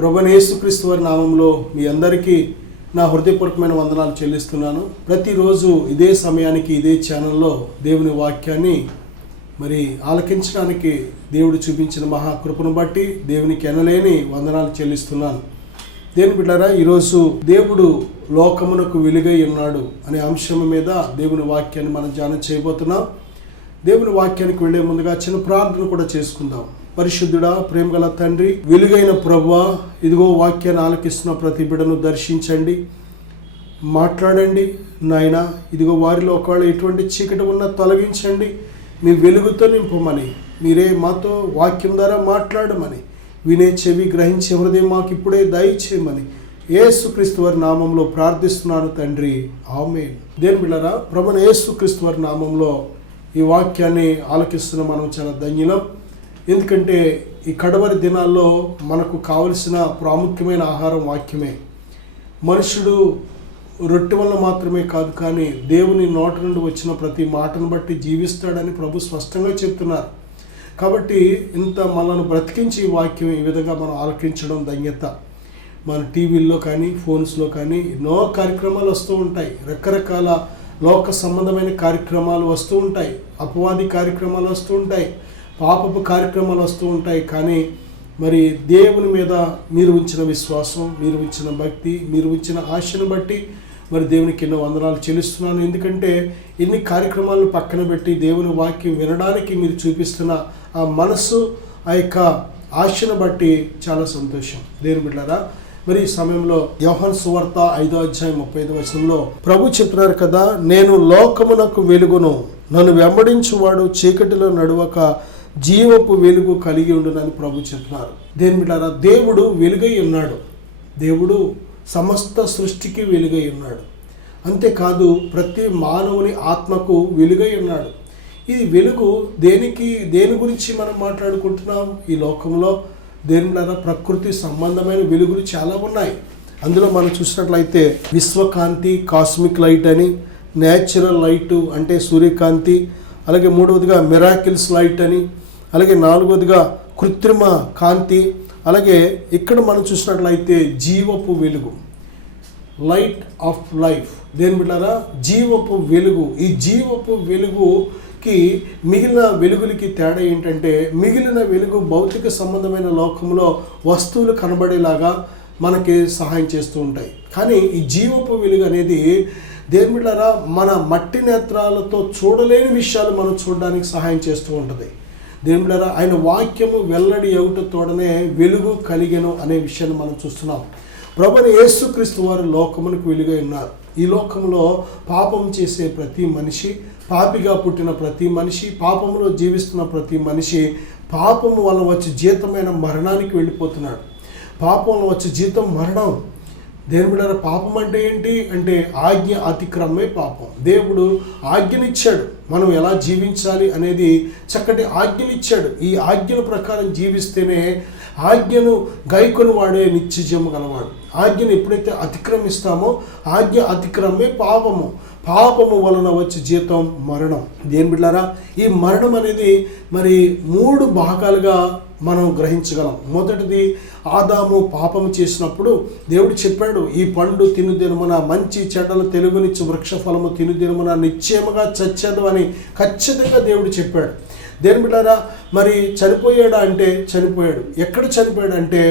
ప్రభువైన యేసుక్రీస్తు వారి నామంలో మీ అందరికీ నా హృదయపూర్వకమైన వందనాలు చెల్లిస్తున్నాను. ప్రతిరోజు ఇదే సమయానికి ఇదే ఛానల్లో దేవుని వాక్యాన్ని ఆలకించడానికి దేవుడు చూపించిన మహాకృపను బట్టి దేవునికి ఎనలేని వందనాలు చెల్లిస్తున్నాను. దేవుని బిడ్డలారా, ఈరోజు దేవుడు లోకమునకు వెలుగై ఉన్నాడు అనే అంశం మీద దేవుని వాక్యాన్ని మనం ధ్యానం చేయబోతున్నాం. దేవుని వాక్యానికి వెళ్లే ముందుగా చిన్న ప్రార్థన కూడా చేసుకుందాం. పరిశుద్ధుడా, ప్రేమగల తండ్రి, వెలుగైన ప్రభువా, ఇదిగో వాక్యాన్ని ఆలకిస్తున్న ప్రతి బిడ్డను దర్శించండి, మాట్లాడండి నాయన. ఇదిగో వారిలో ఒకవేళ ఎటువంటి చీకటి ఉన్నా తొలగించండి, మీ వెలుగుతో నింపమని, మీరే మాతో వాక్యం ద్వారా మాట్లాడమని, వినే చెవి గ్రహించే హృదయం మాకు ఇప్పుడే దయచేయమని యేసుక్రీస్తు వారి నామంలో ప్రార్థిస్తున్నాను తండ్రి, ఆమేన్. దేవుని బిడ్డలారా, ప్రభువైన యేసుక్రీస్తు వారి నామంలో ఈ వాక్యాన్ని ఆలకిస్తున్న మనం చాలా ధన్యులం. ఎందుకంటే ఈ కడవరి దినాల్లో మనకు కావలసిన ప్రాముఖ్యమైన ఆహారం వాక్యమే. మనుషుడు రొట్టె వల్ల మాత్రమే కాదు, కానీ దేవుని నోట నుండి వచ్చిన ప్రతి మాటను బట్టి జీవిస్తాడని ప్రభు స్పష్టంగా చెప్తున్నారు. కాబట్టి ఇంత మనల్ని బ్రతికించి ఈ వాక్యం ఈ విధంగా మనం ఆలకించడం ధన్యత. మన టీవీల్లో కానీ ఫోన్స్లో కానీ ఎన్నో కార్యక్రమాలు వస్తూ ఉంటాయి. రకరకాల లోక సంబంధమైన కార్యక్రమాలు వస్తూ ఉంటాయి, అపవాది కార్యక్రమాలు వస్తూ ఉంటాయి, పాపపు కార్యక్రమాలు వస్తూ ఉంటాయి. కానీ దేవుని మీద మీరు ఉంచిన విశ్వాసం, మీరు ఉంచిన భక్తి, మీరు ఉంచిన ఆశను బట్టి దేవునికి ఎన్నో వందనాలు చెల్లిస్తున్నాను. ఎందుకంటే ఎన్ని కార్యక్రమాలను పక్కన పెట్టి దేవుని వాక్యం వినడానికి మీరు చూపిస్తున్న ఆ మనస్సు, ఆ యొక్క ఆశను బట్టి చాలా సంతోషం. దేవుని బిడ్డలారా, ఈ సమయంలో యోహాను సువార్త 5వ అధ్యాయం 35వ వచనంలో ప్రభు చెప్తున్నారు కదా, నేను లోకమునకు వెలుగును, నన్ను వెంబడించువాడు చీకటిలో నడువక జీవపు వెలుగు కలిగి ఉండునని ప్రభు చెప్తున్నారు. దేని బిడ్డలారా, దేవుడు వెలుగై ఉన్నాడు. దేవుడు సమస్త సృష్టికి వెలుగై ఉన్నాడు. అంతేకాదు ప్రతి మానవుని ఆత్మకు వెలుగై ఉన్నాడు. ఇది వెలుగు దేని గురించి మనం మాట్లాడుకుంటున్నాం? ఈ లోకంలో దేని బిడ్డలారా, ప్రకృతి సంబంధమైన వెలుగులు చాలా ఉన్నాయి. అందులో మనం చూసినట్లయితే విశ్వకాంతి, కాస్మిక్ లైట్ అని, న్యాచురల్ లైట్ అంటే సూర్యకాంతి, అలాగే మూడవదిగా మిరాకిల్స్ లైట్ అని, అలాగే నాలుగవదిగా కృత్రిమ కాంతి, అలాగే ఇక్కడ మనం చూసినట్లయితే జీవపు వెలుగు, లైట్ ఆఫ్ లైఫ్. దేని బిడ్డలారా, జీవపు వెలుగు. ఈ జీవపు వెలుగుకి మిగిలిన వెలుగులకి తేడా ఏంటంటే, మిగిలిన వెలుగు భౌతిక సంబంధమైన లోకంలో వస్తువులు కనబడేలాగా మనకి సహాయం చేస్తూ ఉంటాయి. కానీ ఈ జీవపు వెలుగు అనేది దేని బిడ్డలారా, మన మట్టి నేత్రాలతో చూడలేని విషయాలు మనం చూడడానికి సహాయం చేస్తూ ఉంటుంది. దేని బిడ్డలారా, ఆయన వాక్యము వెల్లడి అవుటతోడనే వెలుగు కలిగెను అనే విషయాన్ని మనం చూస్తున్నాం. ప్రభువైన యేసుక్రీస్తు వారు లోకమునకు వెలుగై ఉన్నారు. ఈ లోకంలో పాపం చేసే ప్రతి మనిషి, పాపిగా పుట్టిన ప్రతి మనిషి, పాపంలో జీవిస్తున్న ప్రతి మనిషి పాపము వల్ల వచ్చి జీతమైన మరణానికి వెళ్ళిపోతున్నాడు. పాపంలో వచ్చి జీతం మరణం. దేని బిడ్డలారా, పాపం అంటే ఏంటి అంటే ఆజ్ఞ అతిక్రమే పాపం. దేవుడు ఆజ్ఞనిచ్చాడు, మనం ఎలా జీవించాలి అనేది చక్కటి ఆజ్ఞనిచ్చాడు. ఈ ఆజ్ఞల ప్రకారం జీవిస్తేనే ఆజ్ఞను గైకొని వాడే నిత్యజీవము గలవాడు. ఆజ్ఞను ఎప్పుడైతే అతిక్రమిస్తామో ఆజ్ఞ అతిక్రమే పాపము. పాపము వలన వచ్చే జీతం మరణం. దేని బిడ్డలారా, ఈ మరణం అనేది 3 భాగాలుగా మనం గ్రహించగలం. మొదటిది, ఆదాము పాపము చేసినప్పుడు దేవుడు చెప్పాడు, ఈ పండు తిను దినమున మంచి చెడ్డలు తెలుగునిచ్చు వృక్ష ఫలము తిను దినమున నిశ్చయముగా చచ్చేదు అని ఖచ్చితంగా దేవుడు చెప్పాడు. దేని బిడ్డలారా, చనిపోయాడా అంటే చనిపోయాడు. ఎక్కడ చనిపోయాడు అంటే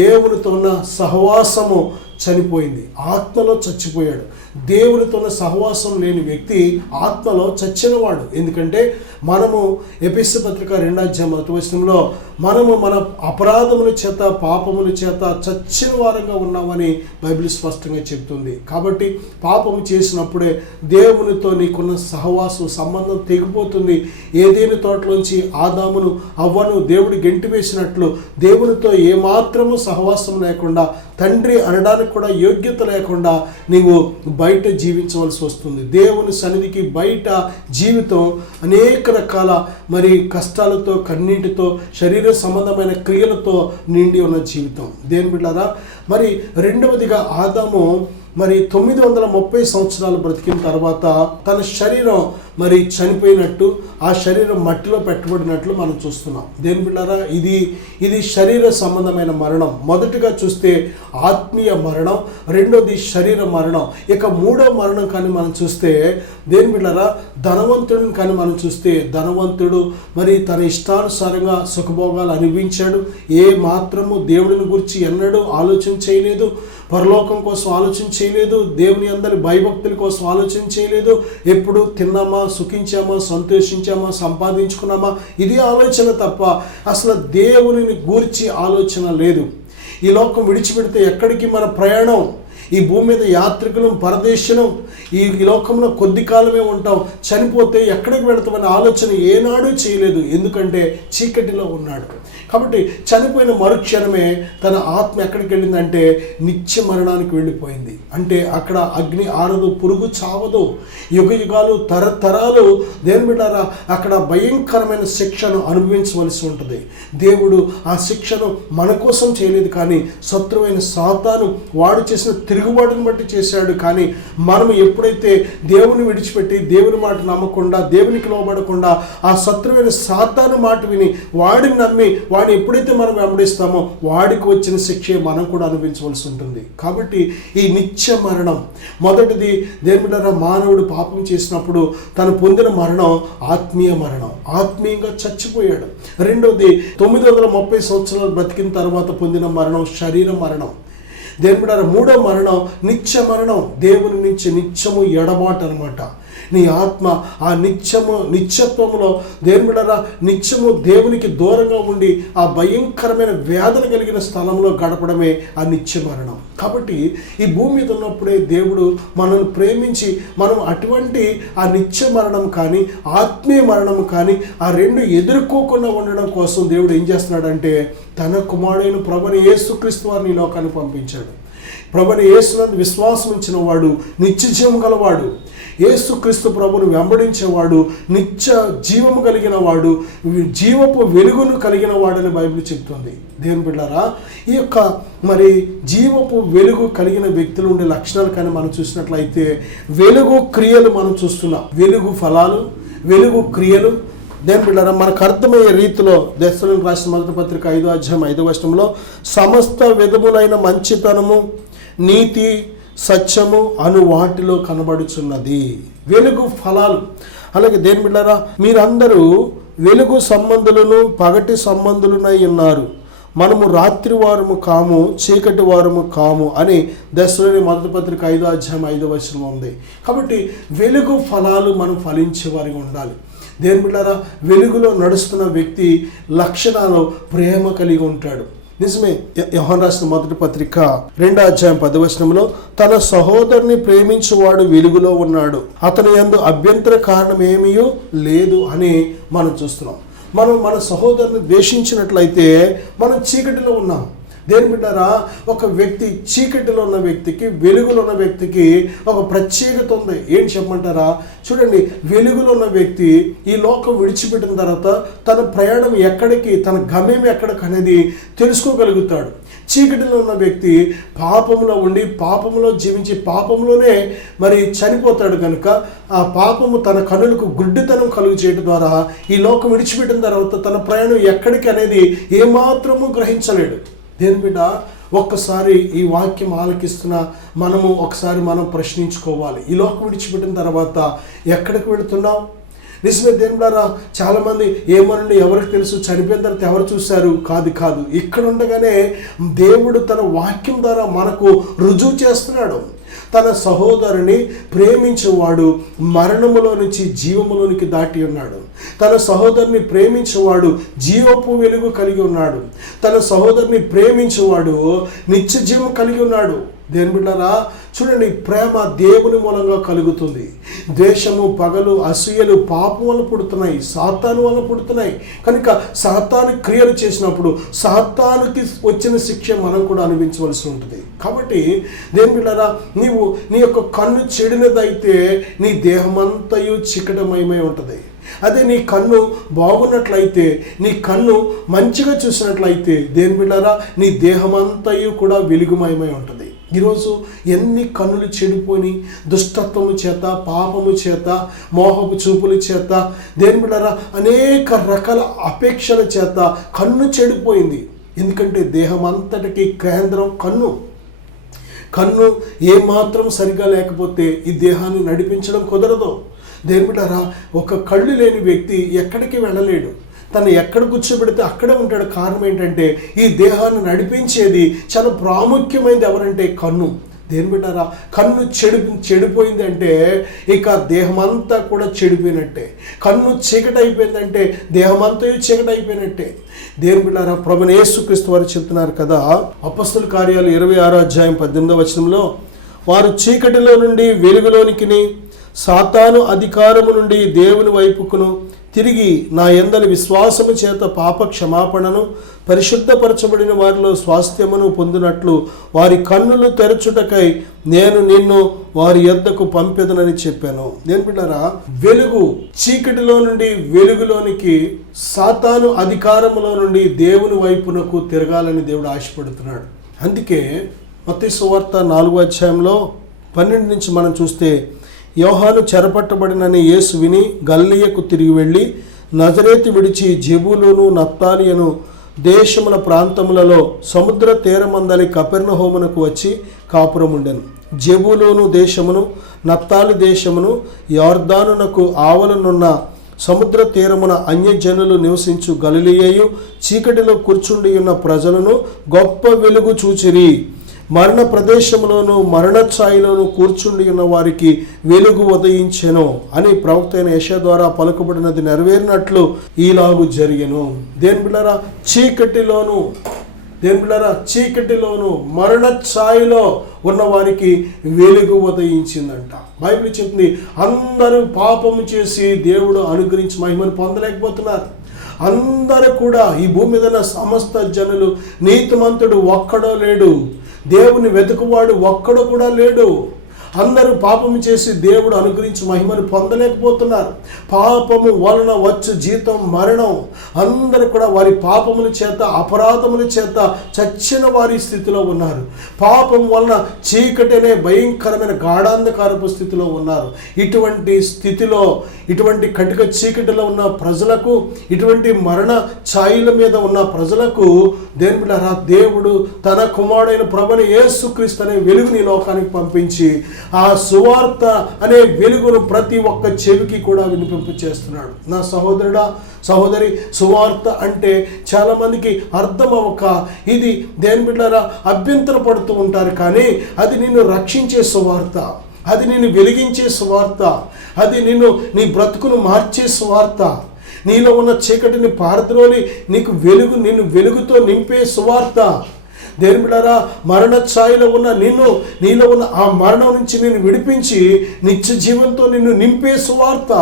దేవునితో ఉన్న సహవాసము చనిపోయింది, ఆత్మలో చచ్చిపోయాడు. దేవునితో ఉన్న సహవాసం లేని వ్యక్తి ఆత్మలో చచ్చినవాడు. ఎందుకంటే మనము ఎఫెసీ పత్రిక 2వ అధ్యాయం 1వ వచనంలో మనము మన అపరాధముల చేత, పాపముల చేత చచ్చిన వారంగా ఉన్నామని బైబిల్ స్పష్టంగా చెప్తుంది. కాబట్టి పాపము చేసినప్పుడే దేవునితో నీకున్న సహవాసం, సంబంధం తెగిపోతుంది. ఏదేని తోటలోంచి ఆదామును, అవ్వను దేవుడు గెంటి వేసినట్లు దేవునితో ఏమాత్రము సహవాసం లేకుండా, తండ్రి అనడానికి కూడా యోగ్యత లేకుండా నీవు బయట జీవించవలసి వస్తుంది. దేవుని సన్నిధికి బయట జీవితం అనేక రకాల కష్టాలతో, కన్నీటితో, శరీర సంబంధమైన క్రియలతో నిండి ఉన్న జీవితం. దేని బిడ్డలారా, రెండవదిగా ఆదాము 930 సంవత్సరాలు బ్రతికిన తర్వాత తన శరీరం మరి చనిపోయినట్టు, ఆ శరీరం మట్టిలో పెట్టబడినట్లు మనం చూస్తున్నాం. దేని బిడ్డారా, ఇది శరీర సంబంధమైన మరణం. మొదటిగా చూస్తే ఆత్మీయ మరణం, రెండోది శరీర మరణం. ఇక మూడో మరణం కానీ మనం చూస్తే దేని బిడ్డారా, ధనవంతుడిని కానీ మనం చూస్తే ధనవంతుడు మరి తన ఇష్టానుసారంగా సుఖభోగాలు అనుభవించాడు. ఏ మాత్రము దేవుడిని గురించి ఎన్నడూ ఆలోచన చేయలేదు, పరలోకం కోసం ఆలోచన చేయలేదు, దేవుని అందరి భయభక్తుల కోసం ఆలోచన చేయలేదు. ఎప్పుడు తిన్నామా, సుఖించామా, సంతోషించామా, సంపాదించుకున్నామా, ఇది ఆలోచన తప్ప అసలు దేవుని గూర్చి ఆలోచన లేదు. ఈ లోకం విడిచిపెడితే ఎక్కడికి మన ప్రయాణం? ఈ భూమి మీద యాత్రికులం, పరదేశులం. ఈ లోకంలో కొద్ది కాలమే ఉంటాం. చనిపోతే ఎక్కడికి వెళతామనే ఆలోచన ఏనాడు చేయలేదు, ఎందుకంటే చీకటిలో ఉన్నాడు. కాబట్టి చనిపోయిన మరుక్షణమే తన ఆత్మ ఎక్కడికి వెళ్ళిందంటే నిత్య మరణానికి వెళ్ళిపోయింది. అంటే అక్కడ అగ్ని ఆరదు, పురుగు చావదు, యుగ యుగాలు తరతరాలు దేని బిడ్డారా అక్కడ భయంకరమైన శిక్షను అనుభవించవలసి ఉంటుంది. దేవుడు ఆ శిక్షను మన కోసం చేయలేదు, కానీ శత్రువైన సాతాను వాడు చేసిన తిరుగుబాటును బట్టి చేశాడు. కానీ మనం ఎప్పుడైతే దేవుని విడిచిపెట్టి దేవుని మాట నమ్మకుండా, దేవునికి లోబడకుండా ఆ శత్రువైన సాతాను మాట విని వాడిని నమ్మి వాడిని ఎప్పుడైతే మనం వెంబడిస్తామో వాడికి వచ్చిన శిక్షే మనం కూడా అనుభవించవలసి ఉంటుంది. కాబట్టి ఈ నిత్య మరణం మొదటిది దేని బిడ్డారా, మానవుడు పాపం చేసినప్పుడు తను పొందిన మరణం ఆత్మీయ మరణం, ఆత్మీయంగా చచ్చిపోయాడు. రెండోది 930 సంవత్సరాలు బ్రతికిన తర్వాత పొందిన మరణం శరీర మరణం. దేని బిడ్డారా, మూడో మరణం నిత్య మరణం, దేవుని నుంచి నిత్యము ఎడబాటు అనమాట. నీ ఆత్మ ఆ నిత్యత్వంలో దేని బిడ్డారా నిత్యము దేవునికి దూరంగా ఉండి ఆ భయంకరమైన వేదన కలిగిన స్థలంలో గడపడమే ఆ నిత్య మరణం. కాబట్టి ఈ భూమి మీద ఉన్నప్పుడే దేవుడు మనల్ని ప్రేమించి మనం అటువంటి ఆ నిత్య మరణం కానీ ఆత్మీయ మరణం కానీ ఆ రెండు ఎదుర్కోకుండా ఉండడం కోసం దేవుడు ఏం చేస్తున్నాడంటే తన కుమారుడైన ప్రభువైన యేసుక్రీస్తు వారిని ఈ లోకానికి పంపించాడు. ప్రభువైన యేసునందు విశ్వాసం ఉంచిన వాడు నిత్య జీవం గలవాడు, యేసుక్రీస్తు ప్రభువును వెంబడించేవాడు నిత్య జీవము కలిగిన వాడు, జీవపు వెలుగును కలిగిన వాడని బైబిల్ చెప్తుంది. దేవుని బిడ్డారా, ఈ యొక్క మరి జీవపు వెలుగు కలిగిన వ్యక్తులు ఉండే లక్షణాలు కానీ మనం చూసినట్లయితే వెలుగు క్రియలు మనం చూస్తున్నాం. వెలుగు ఫలాలు, వెలుగు క్రియలు. దేని బిడ్డారా, మనకు అర్థమయ్యే రీతిలో దెస్సలోనికీయులకు రాసిన మొదటి పత్రిక 5వ అధ్యాయం 5వ వచనంలో సమస్త విధములైన మంచితనము, నీతి, సత్యము అను వాటిలో కనబడుచున్నది. వెలుగు ఫలాలు. అలాగే దేని బిడ్డారా, మీరందరూ వెలుగు సంబంధులను పగటి సంబంధులనై ఉన్నారు, మనము రాత్రి వారము కాము, చీకటి వారము కాము అని దెస్సలోనికీయులకు మొదటి పత్రిక 5వ అధ్యాయం 5వ వచనం ఉంది. కాబట్టి వెలుగు ఫలాలు మనం ఫలించే వారిగా ఉండాలి. దేని బిడ్డారా, వెలుగులో నడుస్తున్న వ్యక్తి లక్షణాలు ప్రేమ కలిగి ఉంటాడు. నిజమే, యోహాను రాసిన మొదటి పత్రిక 2వ అధ్యాయం 10వ వచనంలో తన సహోదరుని ప్రేమించువాడు వెలుగులో ఉన్నాడు, అతని యందు అభ్యంతర కారణం ఏమీ లేదు అని మనం చూస్తున్నాం. మనం మన సహోదరుని ద్వేషించినట్లయితే మనం చీకటిలో ఉన్నాం. దేని బిడ్డారా, ఒక వ్యక్తి చీకటిలో ఉన్న వ్యక్తికి వెలుగులో ఉన్న వ్యక్తికి ఒక ప్రత్యేకత ఉంది. ఏంటి చెప్పమంటారా? చూడండి, వెలుగులో ఉన్న వ్యక్తి ఈ లోకం విడిచిపెట్టిన తర్వాత తన ప్రయాణం ఎక్కడికి, తన గమ్యం ఎక్కడికి అనేది తెలుసుకోగలుగుతాడు. చీకటిలో ఉన్న వ్యక్తి పాపంలో ఉండి పాపంలో జీవించి పాపంలోనే మరి చనిపోతాడు కనుక ఆ పాపము తన కనులకు గుడ్డితనం కలుగు చేయడం ద్వారా ఈ లోకం విడిచిపెట్టిన తర్వాత తన ప్రయాణం ఎక్కడికి అనేది ఏమాత్రము గ్రహించలేడు. దేని బిడ్డ, ఒక్కసారి ఈ వాక్యం ఆలకిస్తున్న ఒకసారి మనం ప్రశ్నించుకోవాలి. ఈ లోకం విడిచిపెట్టిన తర్వాత ఎక్కడికి వెళుతున్నాం? నిజమే దేని బిడ్డారా, చాలామంది ఏమనండి ఎవరికి తెలుసు, చనిపోయిన తర్వాత ఎవరు చూశారు? కాదు, ఇక్కడ ఉండగానే దేవుడు తన వాక్యం ద్వారా మనకు రుజువు చేస్తున్నాడు. తన సహోదరుని ప్రేమించేవాడు మరణములో నుంచి జీవములోనికి దాటి ఉన్నాడు. తన సహోదరుని ప్రేమించేవాడు జీవపు వెలుగు కలిగి ఉన్నాడు. తన సహోదరుని ప్రేమించేవాడు నిత్య జీవం కలిగి ఉన్నాడు. దేని బిడ్డారా, చూడండి, ప్రేమ దేవుని మూలంగా కలుగుతుంది. ద్వేషము, పగలు, అసూయలు పాపం వల్ల పుడుతున్నాయి, సాతాను వల్ల పుడుతున్నాయి. కనుక సాతాను క్రియలు చేసినప్పుడు సాతానుకి వచ్చిన శిక్ష మనం కూడా అనుభవించవలసి ఉంటుంది. కాబట్టి దేని బిడ్డారా, నీవు నీ యొక్క కన్ను చెడినదైతే నీ దేహమంతయు చికటమయమై ఉంటుంది. అదే నీ కన్ను బాగున్నట్లయితే, నీ కన్ను మంచిగా చూసినట్లయితే దేని బిడ్డారా నీ దేహమంతయు కూడా వెలుగుమయమై ఉంటుంది. ఈరోజు ఎన్ని కన్నులు చెడిపోయి దుష్టత్వము చేత, పాపము చేత, మోహపు చూపుల చేత, దేని బిడ్డలారా అనేక రకాల అపేక్షల చేత కన్ను చెడిపోయింది. ఎందుకంటే దేహం అంతటికి కేంద్రం కన్ను. కన్ను ఏమాత్రం సరిగా లేకపోతే ఈ దేహాన్ని నడిపించడం కుదరదు. దేని బిడ్డలారా ఒక కళ్ళు లేని వ్యక్తి ఎక్కడికి వెళ్ళలేడు. తను ఎక్కడ కూర్చోబెడితే అక్కడే ఉంటాడు. కారణం ఏంటంటే ఈ దేహాన్ని నడిపించేది చాలా ప్రాముఖ్యమైనది ఎవరంటే కన్ను. దేని బిడ్డారా కన్ను చెడిపోయింది అంటే ఇక దేహమంతా కూడా చెడిపోయినట్టే. కన్ను చీకటి అయిపోయిందంటే దేహమంతా చీకటి అయిపోయినట్టే. దేని బిడ్డారా ప్రభువైన యేసుక్రీస్తు వారు చెప్తున్నారు కదా, అపొస్తలుల కార్యాలు 26వ అధ్యాయం 18వ వచనంలో, వారు చీకటిలో నుండి వెలుగులోనికి, సాతాను అధికారము నుండి దేవుని వైపుకును తిరిగి నా యందలి విశ్వాసము చేత పాప క్షమాపణను, పరిశుద్ధపరచబడిన వారిలో స్వాస్థ్యమును పొందినట్లు వారి కన్నులు తెరచుటకై నేను నిన్ను వారి యొద్దకు పంపెదనని చెప్పాను. నేను బిడ్డారా వెలుగు చీకటిలో నుండి వెలుగులోనికి, సాతాను అధికారములో నుండి దేవుని వైపునకు తిరగాలని దేవుడు ఆశపడుతున్నాడు. అందుకే మత్తయి సువార్త 4వ అధ్యాయంలో 12 నుంచి మనం చూస్తే, యోహాను చెరపట్టబడినని యేసు విని గలిలయకు తిరిగి వెళ్ళి నజరేతు విడిచి జెబూలూను నఫ్తాలియను దేశముల ప్రాంతములలో సముద్ర తీరమందలి కపెర్నహూమునకు వచ్చి కాపురం ఉండెను. జెబూలూను దేశమును, నఫ్తాలి దేశమును, యొర్దానునకు ఆవలనున్న సముద్ర తీరమున అన్యజనులు నివసించు గలిలయయు చీకటిలో కూర్చుండి ఉన్న ప్రజలను గొప్ప వెలుగు చూచిరి. మరణ ప్రదేశంలోను మరణ ఛాయలోను కూర్చుండి ఉన్న వారికి వెలుగు ఉదయించెను అని ప్రవక్త అయిన యెషయా ద్వారా పలుకబడినది నెరవేరినట్లు ఈలాగు జరిగెను. దేని బిడ్డలారా చీకటిలోను మరణ ఛాయలో ఉన్న వారికి వెలుగు ఉదయించిందంట. బైబిల్ చెప్తుంది, అందరూ పాపము చేసి దేవుడు అనుగ్రహించి మహిమను పొందలేకపోతున్నారు. అందరూ కూడా ఈ భూమి మీద సమస్త జనులు, నీతిమంతుడు ఒక్కడో లేడు, దేవుని వెతుకువాడు ఒక్కడు కూడా లేడు. అందరూ పాపము చేసి దేవుడు అనుగ్రహించి మహిమను పొందలేకపోతున్నారు. పాపము వలన వచ్చు జీతం మరణం. అందరూ కూడా వారి పాపముల చేత, అపరాధముల చేత చచ్చిన వారి స్థితిలో ఉన్నారు. పాపం వలన చీకటి అనే భయంకరమైన గాఢాంధకారపు స్థితిలో ఉన్నారు. ఇటువంటి స్థితిలో, ఇటువంటి కటిక చీకటిలో ఉన్న ప్రజలకు, ఇటువంటి మరణ ఛాయల మీద ఉన్న ప్రజలకు దేని బిడ్డలారా దేవుడు తన కుమారుడైన ప్రభువైన యేసుక్రీస్తు అనే వెలుగుని లోకానికి పంపించి ఆ సువార్త అనే వెలుగును ప్రతి ఒక్క చెవికి కూడా వినిపింపు చేస్తున్నాడు. నా సహోదరుడా, సహోదరి, సువార్త అంటే చాలామందికి అర్థం అవ్వక ఇది దేని బిడ్డలారా అభ్యంతర పడుతూ ఉంటారు. కానీ అది నిన్ను రక్షించే సువార్త, అది నిన్ను వెలిగించే సువార్త, అది నీ బ్రతుకును మార్చే సువార్త, నీలో ఉన్న చీకటిని పారద్రోలి నిన్ను వెలుగుతో నింపే సువార్త. దేని బిడ్డలారా మరణ ఛాయలో ఉన్న నీలో ఉన్న ఆ మరణం నుంచి నిన్ను విడిపించి నిత్య జీవంతో నిన్ను నింపే సువార్త.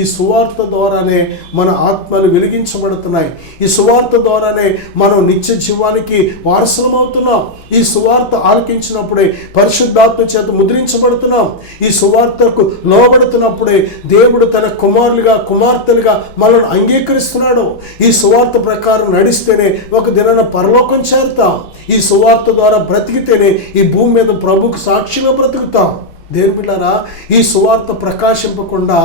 ఈ సువార్త ద్వారానే మన ఆత్మలు వెలిగించబడుతున్నాయి. ఈ సువార్త ద్వారానే మనం నిత్య జీవానికి వారసులం అవుతున్నాం. ఈ సువార్త ఆలకించినప్పుడే పరిశుద్ధాత్మ చేత ముద్రించబడుతున్నాం. ఈ సువార్తకు లోబడుతున్నప్పుడే దేవుడు తన కుమారులుగా, కుమార్తెలుగా మనల్ని అంగీకరిస్తున్నాడు. ఈ సువార్త ప్రకారం నడిస్తేనే ఒక దినాన పరలోకం చేరుతాం. ఈ సువార్త ద్వారా బ్రతికితేనే ఈ భూమి మీద ప్రభువుకు సాక్షిగా బ్రతుకుతాం. దేని బిడ్డలారా ఈ సువార్త ప్రకాశింపకుండా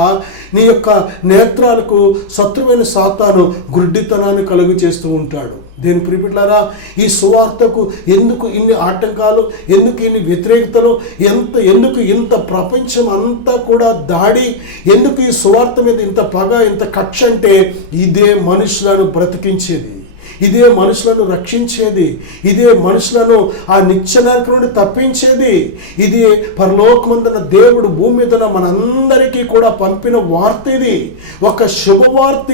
నీ యొక్క నేత్రాలకు శత్రువైన సాతాను గుడ్డితనాన్ని కలుగు చేస్తూ ఉంటాడు. దేని ప్రియబిడ్డలారా ఈ సువార్తకు ఎందుకు ఇన్ని ఆటంకాలు, ఎందుకు ఇన్ని వ్యతిరేకతలు, ఎందుకు ఇంత ప్రపంచం అంతా కూడా దాడి, ఎందుకు ఈ సువార్త మీద ఇంత పగ, ఇంత కక్ష అంటే ఇదే మనుషులను బ్రతికించేది, ఇదే మనుషులను రక్షించేది, ఇదే మనుషులను ఆ నిత్య నరకం నుండి తప్పించేది. ఇది పరలోకమందున దేవుడు భూమి మీద మనందరికీ కూడా పంపిన వార్త. ఇది ఒక శుభవార్త.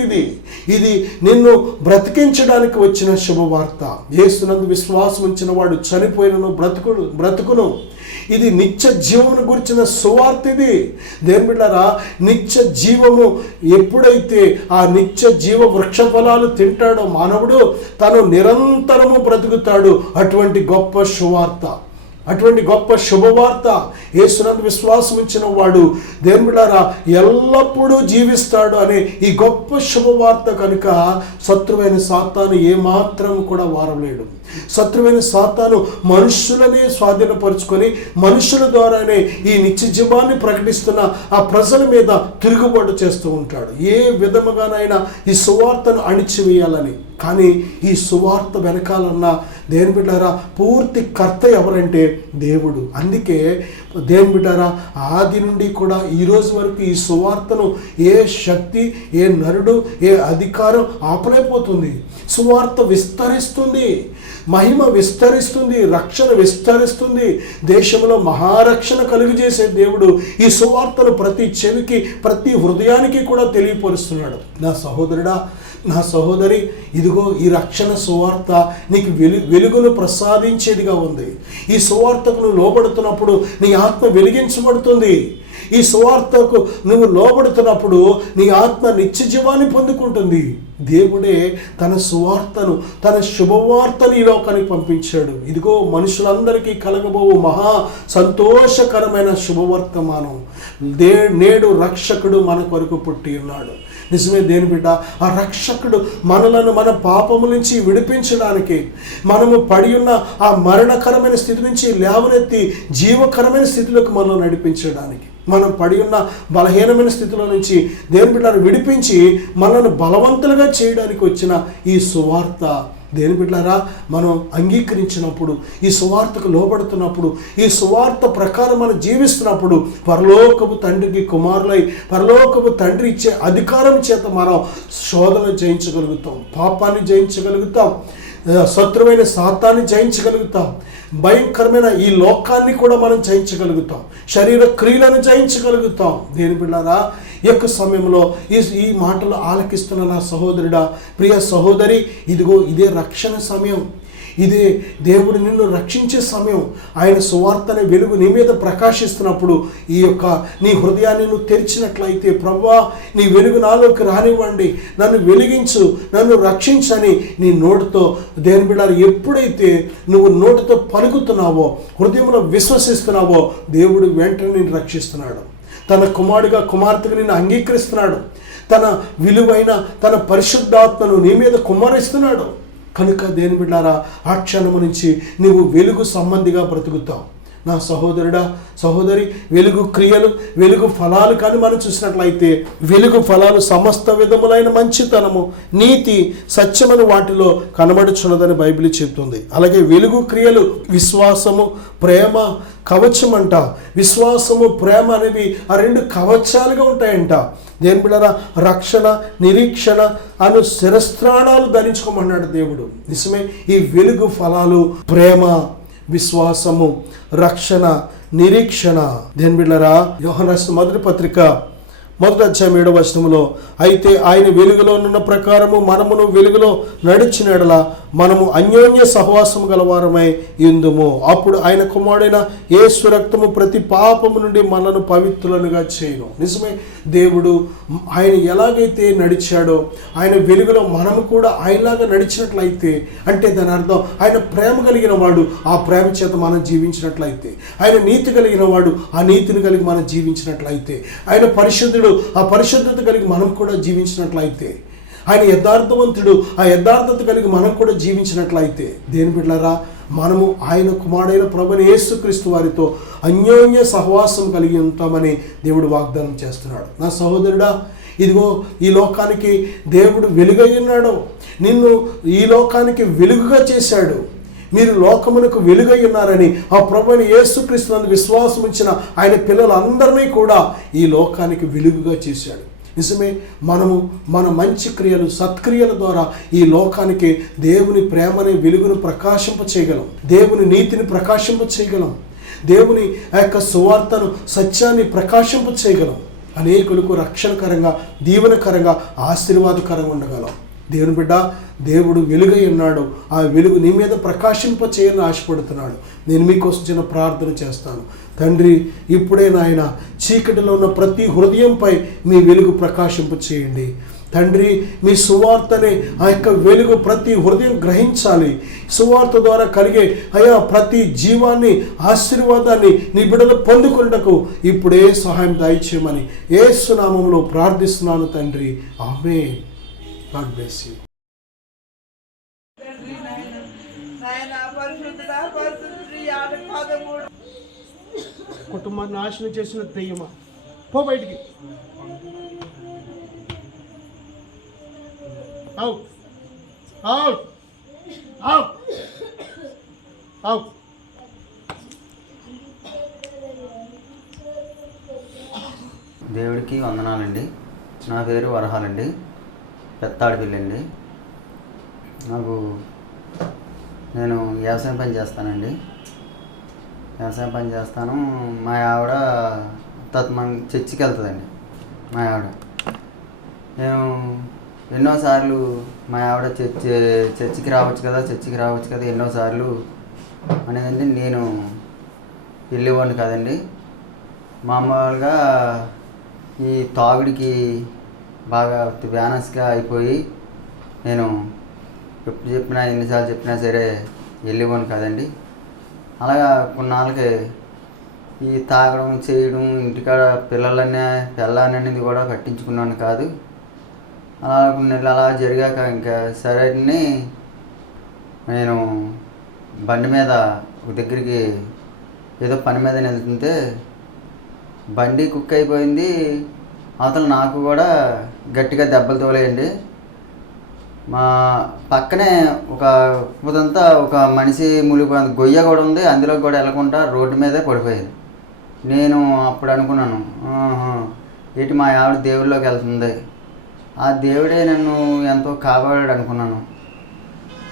ఇది నిన్ను బ్రతికించడానికి వచ్చిన శుభవార్త. యేసునందు విశ్వాసం ఉంచిన వాడు చనిపోయినను బ్రతుకును. ఇది నిత్య జీవమును గురించిన సువార్త. ఇది దేని బిడ్డలారా నిత్య జీవము ఎప్పుడైతే ఆ నిత్య జీవ వృక్ష ఫలాలు తింటాడో మానవుడు తను నిరంతరము బ్రతుకుతాడు. అటువంటి గొప్ప సువార్త. అటువంటి గొప్ప శుభవార్త, యేసునందు విశ్వాసం ఉంచిన వాడు దేవుని బిడ్డలారా ఎల్లప్పుడూ జీవిస్తాడు అనే ఈ గొప్ప శుభవార్త కనుక శత్రువైన సాతాను ఏమాత్రం కూడా వారలేడు. శత్రువైన సాతాను మనుషులనే స్వాధీనపరుచుకొని మనుషుల ద్వారానే ఈ నిత్య జీవాన్ని ప్రకటిస్తున్న ఆ ప్రజల మీద తిరుగుబాటు చేస్తూ ఉంటాడు, ఏ విధముగానైనా ఈ సువార్తను అణిచివేయాలని. కానీ ఈ సువార్త వెనకాలన్న దేవుని బిడ్డారా పూర్తి కర్త ఎవరంటే దేవుడు. అందుకే దేవుని బిడ్డారా ఆది నుండి కూడా ఈరోజు వరకు ఈ సువార్తను ఏ శక్తి, ఏ నరుడు, ఏ అధికారం ఆపలేకపోతుంది. సువార్త విస్తరిస్తుంది, మహిమ విస్తరిస్తుంది, రక్షణ విస్తరిస్తుంది. దేశంలో మహారక్షణ కలుగజేసే దేవుడు ఈ సువార్తను ప్రతి చెవికి, ప్రతి హృదయానికి కూడా తెలియపరుస్తున్నాడు. నా సహోదరుడా, నా సహోదరి, ఇదిగో ఈ రక్షణ సువార్త నీకు వెలుగును ప్రసాదించేదిగా ఉంది. ఈ సువార్తకు నువ్వు లోబడుతున్నప్పుడు నీ ఆత్మ వెలిగించబడుతుంది. ఈ సువార్తకు నువ్వు లోబడుతున్నప్పుడు నీ ఆత్మ నిత్య జీవాన్ని పొందుకుంటుంది. దేవుడే తన సువార్తను, తన శుభవార్తను ఈ లోకానికి పంపించాడు. ఇదిగో మనుషులందరికీ కలగబోవు మహా సంతోషకరమైన శుభవర్తమానం. నేడు రక్షకుడు మన కొరకు పుట్టి ఉన్నాడు. నిజమే దేవుని బిడ్డ, ఆ రక్షకుడు మనలను మన పాపము నుంచి విడిపించడానికి, మనము పడి ఉన్న ఆ మరణకరమైన స్థితి నుంచి లేవనెత్తి జీవకరమైన స్థితిలోకి మనల్ని నడిపించడానికి, మనం పడి ఉన్న బలహీనమైన స్థితిలో నుంచి దేవుని బిడ్డను విడిపించి మనల్ని బలవంతులుగా చేయడానికి వచ్చిన ఈ సువార్త. దేవుని బిడ్డలారా మనం అంగీకరించినప్పుడు, ఈ సువార్తకు లోబడుతున్నప్పుడు, ఈ సువార్త ప్రకారం మనం జీవిస్తున్నప్పుడు పరలోకపు తండ్రికి కుమారులై పరలోకపు తండ్రి ఇచ్చే అధికారం చేత మనం శోధన జయించగలుగుతాం, పాపాన్ని జయించగలుగుతాం, శత్రువైన సాతాన్ని జయించగలుగుతాం, భయంకరమైన ఈ లోకాన్ని కూడా మనం జయించగలుగుతాం, శరీర క్రియలను జయించగలుగుతాం. దేని బిడ్డారా ఈ యొక్క సమయంలో ఈ మాటలు ఆలకిస్తున్న నా సహోదరుడా, ప్రియ సహోదరి, ఇదిగో ఇదే రక్షణ సమయం, ఇదే దేవుడు నిన్ను రక్షించే సమయం. ఆయన సువార్తనే వెలుగు నీ మీద ప్రకాశిస్తున్నప్పుడు ఈ యొక్క నీ హృదయాన్ని నువ్వు తెరిచినట్లయితే, ప్రభువా నీ వెలుగు నాలోకి రానివ్వండి, నన్ను వెలిగించు, నన్ను రక్షించని నీ నోటితో దేవుని బిడ్డలారా ఎప్పుడైతే నువ్వు నోటితో పలుకుతున్నావో, హృదయంలో విశ్వసిస్తున్నావో, దేవుడు వెంటనే నిన్ను రక్షిస్తున్నాడు. తన కుమారుడిగా, కుమార్తెగా నిన్ను అంగీకరిస్తున్నాడు. తన విలువైన తన పరిశుద్ధాత్మను నీ మీద కుమ్మరిస్తున్నాడు. కనుక దేని బిడ్డారా ఆ క్షణము నుంచి నువ్వు వెలుగు సంబంధిగా బ్రతుకుతావు. నా సహోదరుడా, సహోదరి, వెలుగు క్రియలు, వెలుగు ఫలాలు కానీ మనం చూసినట్లయితే వెలుగు ఫలాలు సమస్త విధములైన మంచితనము, నీతి, సత్యమని వాటిలో కనబడుచున్నదని బైబిల్ చెప్తుంది. అలాగే వెలుగు క్రియలు విశ్వాసము, ప్రేమ, కవచం అంట. విశ్వాసము, ప్రేమ అనేవి ఆ రెండు కవచాలుగా ఉంటాయంట. దేని బిడ్డలారా రక్షణ, నిరీక్షణ అను శిరస్త్రాణాలు ధరించుకోమన్నాడు దేవుడు. నిజమే, ఈ వెలుగు ఫలాలు ప్రేమ, విశ్వాసము, రక్షణ, నిరీక్షణ. దేని బిడ్డలారా యోహాను రాసిన మొదటి పత్రిక 1వ అధ్యాయం 7వ వచనములో, అయితే ఆయన వెలుగులో ఉన్న ప్రకారము మనమును వెలుగులో నడిచిన యెడల మనము అన్యోన్య సహవాసము గలవారమై యుందుము. అప్పుడు ఆయన కుమారుడైన యేసు రక్తము ప్రతి పాపము నుండి మనలను పవిత్రులనుగా చేయును. నిజమే, దేవుడు ఆయన ఎలాగైతే నడిచాడో ఆయన వెలుగులో మనము కూడా ఆయనలాగా నడిచినట్లయితే, అంటే దాని అర్థం ఆయన ప్రేమ కలిగిన వాడు, ఆ ప్రేమ చేత మనం జీవించినట్లయితే, ఆయన నీతి కలిగిన వాడు, ఆ నీతిని కలిగి మనం జీవించినట్లయితే, ఆయన పరిశుద్ధుడు, ఆ పరిశుద్ధత కలిగి మనం కూడా జీవించినట్లయితే, ఆయన యథార్థవంతుడు, ఆ యథార్థత కలిగి మనం కూడా జీవించినట్లయితే, దేని బిడ్డలారా మనము ఆయన కుమారుడైన ప్రభువైన యేసుక్రీస్తు వారితో అన్యోన్య సహవాసం కలిగి ఉంటామని దేవుడు వాగ్దానం చేస్తున్నాడు. నా సహోదరుడా, ఇదిగో ఈ లోకానికి దేవుడు వెలుగై ఉన్నాడు, నిన్ను ఈ లోకానికి వెలుగుగా చేశాడు. మీరు లోకమునకు వెలుగై ఉన్నారని ఆ ప్రభువైన యేసుక్రీస్తునందు విశ్వాసం ఉంచిన ఆయన పిల్లలందరినీ కూడా ఈ లోకానికి వెలుగుగా చేశాడు. నిజమే, మనము మన మంచి క్రియలు, సత్క్రియల ద్వారా ఈ లోకానికి దేవుని ప్రేమని, వెలుగును ప్రకాశింప చేయగలం, దేవుని నీతిని ప్రకాశింప చేయగలం, దేవుని ఆ యొక్క సువార్తను, సత్యాన్ని ప్రకాశింప చేయగలం, అనేకులకు రక్షణకరంగా, దీవెనకరంగా, ఆశీర్వాదకరంగా ఉండగలం. దేవుని బిడ్డ, దేవుడు వెలుగై ఉన్నాడు, ఆ వెలుగు నీ మీద ప్రకాశింప చేయాలని ఆశపడుతున్నాడు. నేను మీకోసం చిన్న ప్రార్థన చేస్తాను. తండ్రి, ఇప్పుడే నాయన చీకటిలో ఉన్న ప్రతి హృదయంపై మీ వెలుగు ప్రకాశింప చేయండి. తండ్రి మీ సువార్తని ఆ యొక్క వెలుగు ప్రతి హృదయం గ్రహించాలి. సువార్త ద్వారా కలిగే అయా ప్రతి జీవాన్ని ఆశీర్వాదాన్ని నీ బిడ్డలు పొందుకున్నటకు ఇప్పుడే సహాయం దయచేయమని యేసు నామములో ప్రార్థిస్తున్నాను తండ్రి. ఆమేన్. God bless you. కుటుంబాన్ని నాశనం చేసిన దెయ్యమా, పో బయటికి. Out out out out. దేవుడికి వందనాలండి. నా పేరు వరహాలండి, పెత్తాడిపల్లి అండి. నేను వ్యవసాయం పని చేస్తానండి. వ్యవసాయం పని చేస్తాను. మా ఆవిడ చర్చికి వెళ్తుందండి. మా ఆవిడ మేము ఎన్నోసార్లు మా ఆవిడ చర్చికి రావచ్చు కదా ఎన్నోసార్లు అనేదండి. నేను వెళ్ళేవాడిని కాదండి. మామూలుగా ఈ తాగుడికి బాగా బ్యానస్గా అయిపోయి నేను ఎప్పుడు చెప్పినా ఎన్నిసార్లు చెప్పినా సరే వెళ్ళేవాడిని కాదండి. అలాగా కొన్నాళ్ళకి ఈ తాగడం చేయడం, ఇంటికాడ పిల్లలనేది కూడా పట్టించుకున్నాను కాదు. అలా కొన్ని నెలలు అలా జరిగాక ఇంకా సరే నేను బండి మీద ఒక దగ్గరికి ఏదో పని మీద వెళ్తుంటే బండి కుక్ అయిపోయింది. అవతల నాకు కూడా గట్టిగా దెబ్బలు తోలేయండి. మా పక్కనే ఒక మనిషి మునిగిపోయింది. గొయ్య కూడా ఉంది, అందులో కూడా వెళ్ళకుండా రోడ్డు మీదే పడిపోయింది. నేను అప్పుడు అనుకున్నాను, ఏంటి మా ఆవిడ దేవుడిలోకి వెళ్తుంది, ఆ దేవుడే నన్ను ఎంతో కాపాడాడు అనుకున్నాను.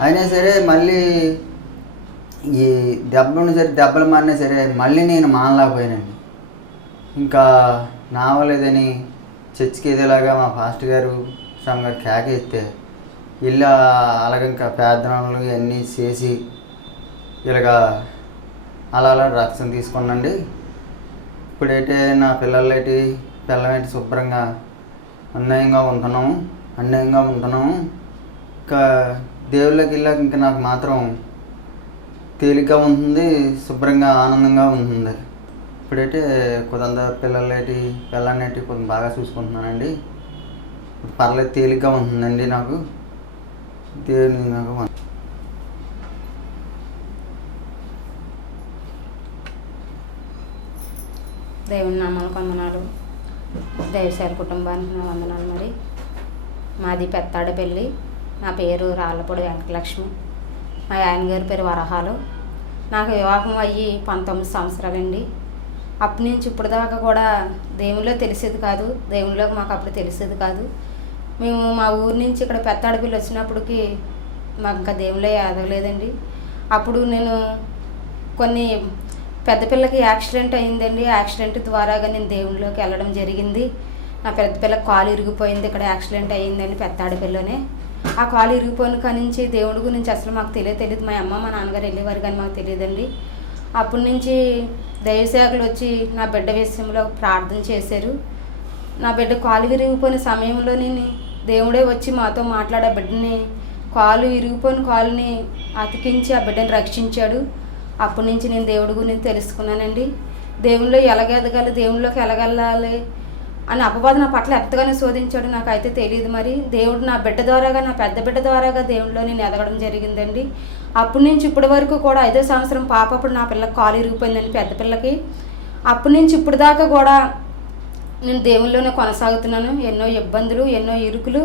అయినా సరే మళ్ళీ ఈ దెబ్బలు మారినా సరే మళ్ళీ నేను మానలేకపోయానండి. ఇంకా నావలేదని చర్చికి ఏదేలాగా మా పాస్టర్ గారు గారు కేకేస్తే ఇలా అలాగ ఇంకా ప్రార్థనలు ఇవన్నీ చేసి ఇలాగా అలా రక్షణ తీసుకున్నాండి. ఇప్పుడైతే నా పిల్లలేంటి శుభ్రంగా అన్యాయంగా ఉంటున్నాము. ఇంకా దేవుళ్ళకి వెళ్ళాక ఇంకా నాకు మాత్రం తేలిగ్గా ఉంటుంది, శుభ్రంగా ఆనందంగా ఉంటుంది. ఇప్పుడైతే కొంత పిల్లలనేటి కొంచెం బాగా చూసుకుంటున్నానండి. పర్లేదు, తేలిగ్గా ఉంటుందండి నాకు. దేవుని నాకు దేవుని నామాలకు వందనాలు. దైవసేవ కుటుంబానికి నా వందనాలు. మరి మాది పెత్తాడపల్లి. నా పేరు రాళ్ళపూడి వెంకటలక్ష్మి. మా ఆయన గారి పేరు వరహాలు. నాకు వివాహం అయ్యి 19 సంవత్సరాలండి. అప్పటి నుంచి ఇప్పుడు దాకా కూడా దేవునిలో తెలిసేది కాదు, దేవునిలోకి మాకు అప్పుడు తెలిసేది కాదు. మేము మా ఊరి నుంచి ఇక్కడ పెత్తాడపల్లి వచ్చినప్పటికి మాకు ఇంకా దేవునిలో ఎదగలేదండి. అప్పుడు నేను కొన్ని పెద్ద పిల్లకి యాక్సిడెంట్ అయిందండి. యాక్సిడెంట్ ద్వారాగా నేను దేవునిలోకి వెళ్ళడం జరిగింది. నా పెద్ద పిల్లకి కాలు ఇరిగిపోయింది. ఇక్కడ యాక్సిడెంట్ అయ్యిందండి పెత్తాడపల్లిలోనే. ఆ కాలు ఇరిగిపోయిన కాడి నుంచి దేవుడి గురించి అసలు మాకు తెలియదు. మా అమ్మ మా నాన్నగారు వెళ్ళేవారు కానీ మాకు తెలియదండి. అప్పటి నుంచి దైవసేవకులు వచ్చి నా బిడ్డ విషయంలో ప్రార్థన చేశారు. నా బిడ్డ కాలు విరిగిపోయిన సమయంలో దేవుడే వచ్చి మాతో మాట్లాడే బిడ్డని కాలు విరిగిపోయిన కాలుని అతికించి ఆ బిడ్డని రక్షించాడు. అప్పటి నుంచి నేను దేవుడి గురించి తెలుసుకున్నానండి. దేవునిలో ఎలాగెదగాలి, దేవునిలోకి ఎలాగెళ్ళాలి అని అపవాదం నా పట్ల ఎంతగానో శోధించాడు నాకైతే తెలియదు. మరి దేవుడు నా బిడ్డ ద్వారాగా, నా పెద్ద బిడ్డ ద్వారాగా దేవునిలో నేను ఎదగడం జరిగిందండి. అప్పటి నుంచి ఇప్పటి వరకు కూడా 5వ సంవత్సరం పాప అప్పుడు నా పిల్లకి కాలు ఇరిగిపోయిందండి, పెద్ద పిల్లకి. అప్పటి నుంచి ఇప్పుడు దాకా కూడా నేను దేవునిలోనే కొనసాగుతున్నాను. ఎన్నో ఇబ్బందులు, ఎన్నో ఇరుకులు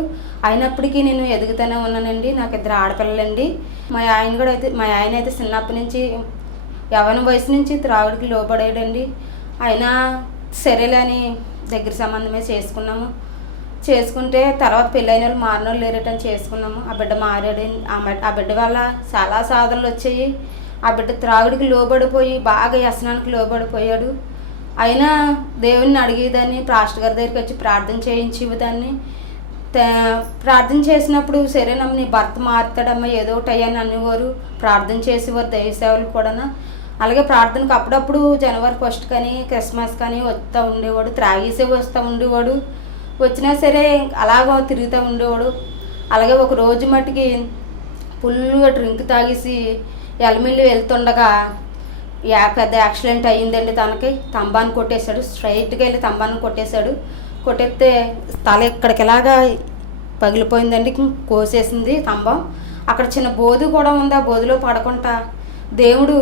అయినప్పటికీ నేను ఎదుగుతూనే ఉన్నానండి. నాకు 2 ఆడపిల్లలండి. మా ఆయన అయితే చిన్నప్పటి నుంచి యవ్వన వయసు నుంచి త్రాగుడికి లోబడాడండి. అయినా సరేలేని దగ్గర సంబంధమే చేసుకుంటే తర్వాత పెళ్ళైన వాళ్ళు మారిన వాళ్ళు లేరటని చేసుకున్నాము. ఆ బిడ్డ మారాడు. ఆ బిడ్డ వల్ల చాలా సాధనలు వచ్చాయి. ఆ బిడ్డ త్రాగుడికి లోబడిపోయి బాగా వ్యసనానికి లోబడిపోయాడు. అయినా దేవుడిని అడిగేదాన్ని, పాస్టర్ గారి దగ్గరికి వచ్చి ప్రార్థన చేయించేదాన్ని. ప్రార్థన చేసినప్పుడు సరేనమ్మ నీ భర్త మారుతాడమ్మా ఏదో ఒకటి అయ్యాని అనేవారు. ప్రార్థన చేసేవారు దైవ సేవలు కూడా. అలాగే ప్రార్థనకు అప్పుడప్పుడు జనవరి 1 కానీ క్రిస్మస్ కానీ వస్తూ ఉండేవాడు. త్రాగేసే వస్తూ ఉండేవాడు. వచ్చినా సరే అలాగో తిరుగుతూ ఉండేవాడు. అలాగే ఒక రోజు మట్టుకి ఫుల్గా డ్రింక్ తాగేసి ఎలమిల్లి వెళ్తుండగా పెద్ద యాక్సిడెంట్ అయ్యిందండి. తనకి తంబాన్ని కొట్టేశాడు, స్ట్రైట్గా వెళ్ళి తంబాన్ని కొట్టేశాడు. కొట్టేస్తే తల ఇక్కడికి ఇలాగా పగిలిపోయిందండి, కోసేసింది తంబం. అక్కడ చిన్న బోధు కూడా ఉంది, ఆ బోధులో పడకుండా దేవుడు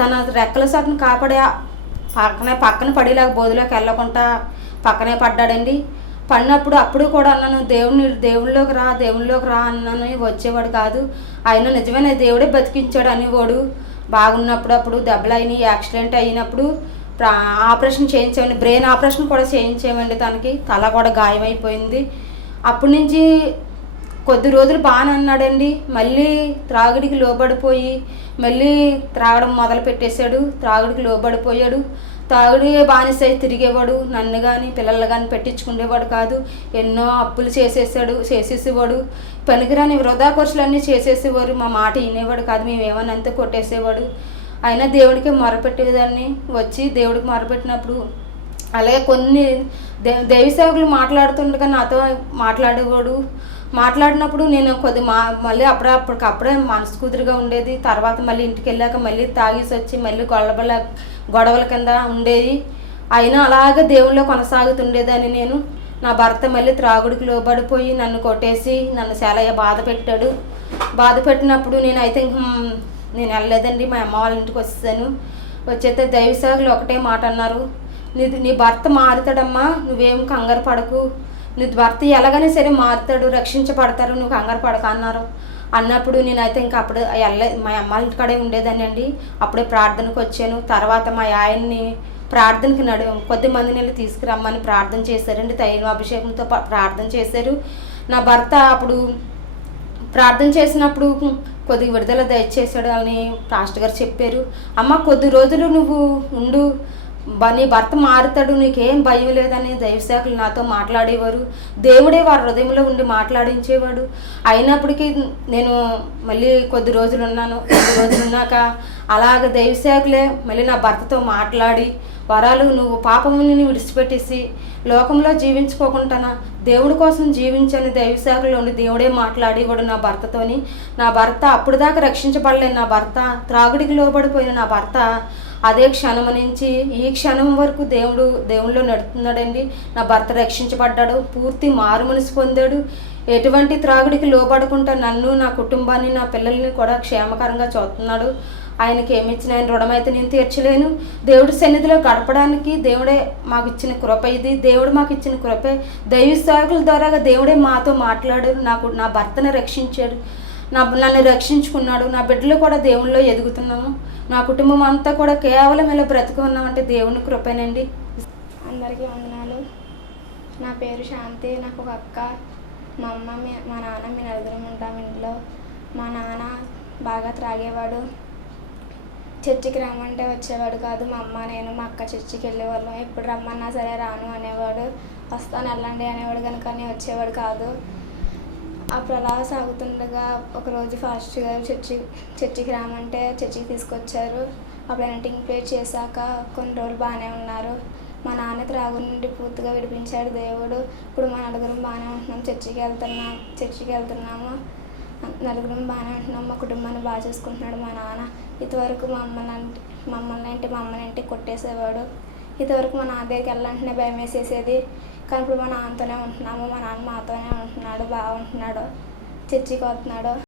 తన రెక్కల సాటును కాపాడే పక్కన పడేలాగా బోధులోకి వెళ్ళకుండా పక్కనే పడ్డాడండి. పడినప్పుడు అప్పుడు కూడా అన్నాను, దేవుళ్ళలోకి రా అన్నాను. వచ్చేవాడు కాదు. ఆయన నిజమైన దేవుడే బతికించాడు అనేవాడు. బాగున్నప్పుడు అప్పుడు దెబ్బలు అయినాయి, యాక్సిడెంట్ అయినప్పుడు ఆపరేషన్ చేయించామండి, బ్రెయిన్ ఆపరేషన్ కూడా చేయించామండి. తనకి తల కూడా గాయమైపోయింది. అప్పటి నుంచి కొద్ది రోజులు బాగానే అన్నాడండి. మళ్ళీ త్రాగుడికి లోబడిపోయి మళ్ళీ త్రాగడం మొదలు పెట్టేశాడు. త్రాగుడికి లోబడిపోయాడు. తాగుడు బానిసై తిరిగేవాడు. నన్ను కానీ పిల్లలు కానీ పెట్టించుకునేవాడు కాదు. ఎన్నో అప్పులు చేసేసేవాడు. పనికిరాని వృధా ఖర్చులన్నీ చేసేసేవారు. మా మాట వినేవాడు కాదు. మేమేమన్నా అంతే కొట్టేసేవాడు. అయినా దేవుడికి మొరపెట్టేదాన్ని. వచ్చి దేవుడికి మొరపెట్టినప్పుడు అలాగే కొన్ని దైవ సేవకులు మాట్లాడుతుండగా నాతో మాట్లాడేవాడు. మాట్లాడినప్పుడు నేను మళ్ళీ అప్పటికప్పుడే మనసు కుదురుగా ఉండేది. తర్వాత మళ్ళీ ఇంటికి వెళ్ళాక మళ్ళీ తాగేసి వచ్చి మళ్ళీ గొడవల కింద ఉండేది. అయినా అలాగే దేవుళ్ళో కొనసాగుతుండేదని నేను. నా భర్త మళ్ళీ త్రాగుడికి లోబడిపోయి నన్ను కొట్టేసి నన్ను చాలా బాధ పెట్టినప్పుడు నేనైతే నేను వెళ్ళలేదండి. మా అమ్మ వాళ్ళ ఇంటికి వచ్చేసాను. వచ్చేస్తే దైవ సేవకులు ఒకటే మాట అన్నారు, నీ భర్త మారుతాడమ్మా, నువ్వేం కంగారు పడకు, నీ భర్త ఎలాగైనా సరే మారుతాడు, రక్షించబడతారు, నువ్వు కంగారు పడక అన్నప్పుడు నేనైతే ఇంకా అప్పుడు మా అమ్మ ఇంటికాడే ఉండేదాన్ని అండి. అప్పుడే ప్రార్థనకు వచ్చాను. తర్వాత మా ఆయన్ని ప్రార్థనకి కొద్ది మందిని వెళ్ళి తీసుకురమ్మని ప్రార్థన చేశారండి. తైలం అభిషేకంతో ప్రార్థన చేశారు. నా భర్త అప్పుడు ప్రార్థన చేసినప్పుడు కొద్దిగా విడుదల దయచేసాడు అని పాస్టర్ గారు చెప్పారు. అమ్మ కొద్ది రోజులు నువ్వు ఉండు, నీ భర్త మారుతాడు, నీకేం భయం లేదని దైవసేవకులు నాతో మాట్లాడేవారు. దేవుడే వారి హృదయంలో ఉండి మాట్లాడించేవాడు. అయినప్పటికీ నేను మళ్ళీ కొద్ది రోజులు ఉన్నాక అలాగ దైవసేవకులే మళ్ళీ నా భర్తతో మాట్లాడి, వరాలు నువ్వు పాపముని విడిచిపెట్టేసి లోకంలో జీవించుకోకుండా దేవుడి కోసం జీవించని దైవసేవకులు ఉండి దేవుడే మాట్లాడేవాడు నా భర్తతోని. నా భర్త అప్పుడు దాకా రక్షించబడలేని నా భర్త, త్రాగుడికి లోబడిపోయిన నా భర్త అదే క్షణం నుంచి ఈ క్షణం వరకు దేవుళ్ళో నడుస్తున్నాడండి. నా భర్త రక్షించబడ్డాడు, పూర్తి మారు మనసు పొందాడు. ఎటువంటి త్రాగుడికి లోబడకుండా నన్ను, నా కుటుంబాన్ని, నా పిల్లల్ని కూడా క్షేమకరంగా చూస్తున్నాడు. ఆయనకి ఏమిచ్చిన ఆయన రుణమైతే నేను తీర్చలేను. దేవుడి సన్నిధిలో గడపడానికి దేవుడే మాకు ఇచ్చిన కృప ఇది. దేవుడు మాకు ఇచ్చిన కృపే. దైవ సేవకుల ద్వారా దేవుడే మాతో మాట్లాడాడు. నా భర్తను రక్షించాడు, నన్ను రక్షించుకున్నాడు. నా బిడ్డలు కూడా దేవుళ్ళలో ఎదుగుతున్నాము. నా కుటుంబం అంతా కూడా కేవలం ఇలా బ్రతుకున్నామంటే దేవుని కృపేనండి. అందరికీ వందనాలు. నా పేరు శాంతి. నాకు ఒక అక్క, మా అమ్మ, మా నాన్న, మీ నలుగురం ఉంటాం ఇంట్లో. మా నాన్న బాగా త్రాగేవాడు. చర్చికి రమ్మంటే వచ్చేవాడు కాదు. మా అమ్మ, నేను, మా అక్క చర్చికి వెళ్ళేవాళ్ళం. ఎప్పుడు రమ్మన్నా సరే రాను అనేవాడు. వస్తాను వెళ్ళండి అనేవాడు కనుక వచ్చేవాడు కాదు. అప్పుడు అలా సాగుతుండగా ఒకరోజు ఫాస్ట్ గారు చర్చికి రామంటే చర్చికి తీసుకొచ్చారు. అప్పుడు ఎడిటింగ్ ప్లే చేశాక కొన్ని రోజులు బాగానే ఉన్నారు. మా నాన్న త్రాగు నుండి పూర్తిగా విడిపించాడు దేవుడు. ఇప్పుడు మా నలుగురం బాగానే ఉంటున్నాం. చర్చికి వెళ్తున్నాము. నలుగురం బాగానే ఉంటున్నాం. మా కుటుంబాన్ని బాగా చూసుకుంటున్నాడు మా నాన్న. ఇంతవరకు మా అమ్మని కొట్టేసేవాడు. ఇంతవరకు మా నాన్న దగ్గరికి వెళ్ళాలంటేనే భయం వేసేసేది. కానీ ఇప్పుడు మా నాన్నతోనే ఉంటున్నాము. మా నాన్న మాతోనే ఉంటున్నాడు, బాగుంటున్నాడు, చర్చికి వస్తున్నాడు.